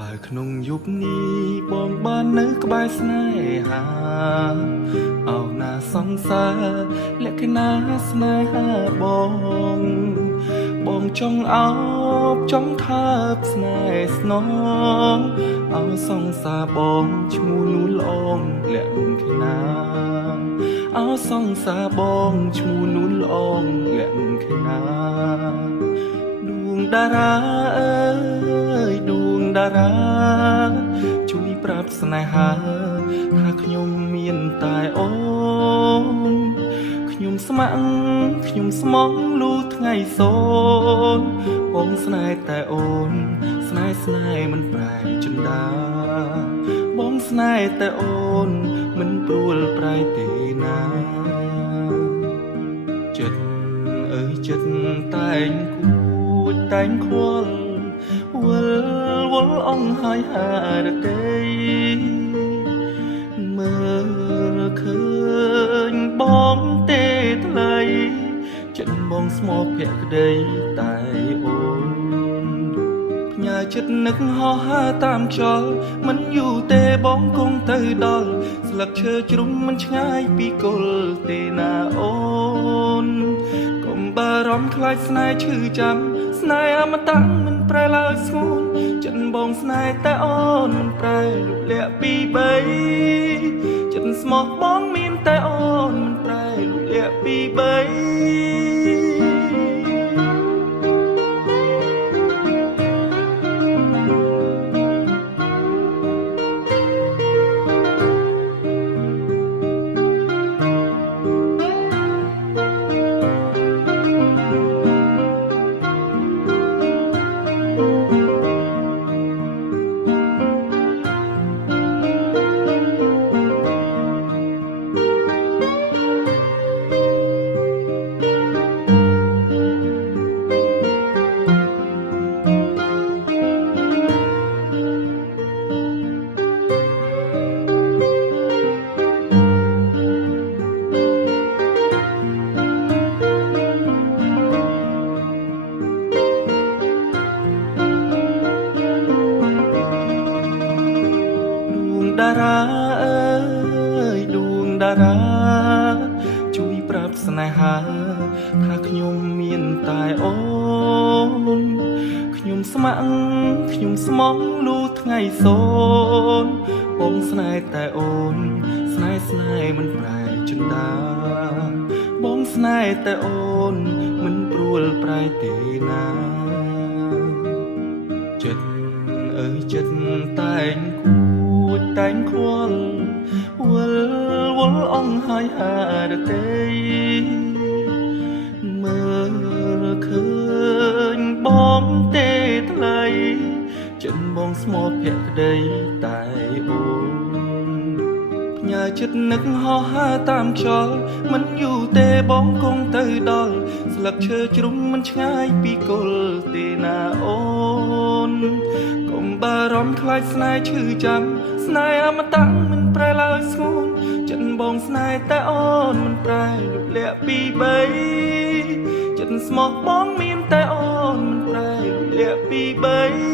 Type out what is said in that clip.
បើក្នុងយុគនេះបងបាននៅក្បែរស្នេហាអោណាសង្សារលក្ខណៈស្នេហាបងចង់អោបចង់ថាបស្នេហ៍ស្នងអោសង្សារបងឈ្មោះនួនល្អងលក្ខណៈអោសង្សារបងឈ្មោះនួនល្អងលក្ខណៈដួងតារាអើយដួងតារាជួយប្រាប់ស្នេហាថាខ្ញុំមានតែអូនខ្ញុំស្ម័គ្រខ្ញុំស្មងលូថ្ងៃសូនបងស្នេហ៍តែអូនស្នេហ៍មិនប្រែចិន្តាបងស្នេហ៍តែអូនមិនព្រួលប្រែទេណាចិត្តអើយចិត្តតែងគួចតែងខ្វល់វល់អង្ហើយហារតីមើលឃើញបងទេថ្លៃចិត្តបងស្មោកភក្តីតែអូនផ្ញើចិត្តនឹកហោះហើរតាមខ្យល់មិនយូរទេបងគង់ទៅដល់ស្លឹកឈើជ្រុំមិនឆ្ងាយពីគល់ទេណាអូនកុំបារម្ភខ្លាចស្នេហ៍ឈឺចាំស្នេហ៍អមតៈមិនប្រែឡើយស្ងួនចិត្តបងស្នេហ៍តែអូនមិនប្រែលុបលាក់ពីបីចិត្តស្មោះបងមានតែអូនមិនប្រែលុបលាក់ពីបីតារាអើយដួងតារាជួយប្រាប់ស្នេហាថាខ្ញុំមានតែអូនខ្ញុំស្ម័គ្រខ្ញុំស្មងលូថ្ងៃសូនបងស្នេហ៍តែអូនស្នេហ៍មិនប្រែចិន្តាបងស្នេហ៍តែអូនមិនព្រួលប្រែទេណាចិត្តអើយចិត្តតែងគួចតែងខ្វល់វល់អង្ហើយហារតីមើលឃើញបងទេថ្លៃចិត្តបងស្មោកភក្តីតែអូនផ្ញើចិត្តនឹកហោះហើរតាមខ្យល់មិនយូរទេបងគង់ទៅដល់ស្លឹកឈើជ្រុំមិនឆ្ងាយពីគល់ទេណាអូនកុំបារម្ភខ្លាចស្នេហ៍ឈឺចាំស្នេហ៍អមតៈមិនប្រែឡើយស្ងួនចិត្តបងស្នេហ៍តែអូនមិនប្រែលុបលាក់ពីបីចិត្តស្មោះបងមានតែអូនមិនប្រែលុបលាក់ពីបី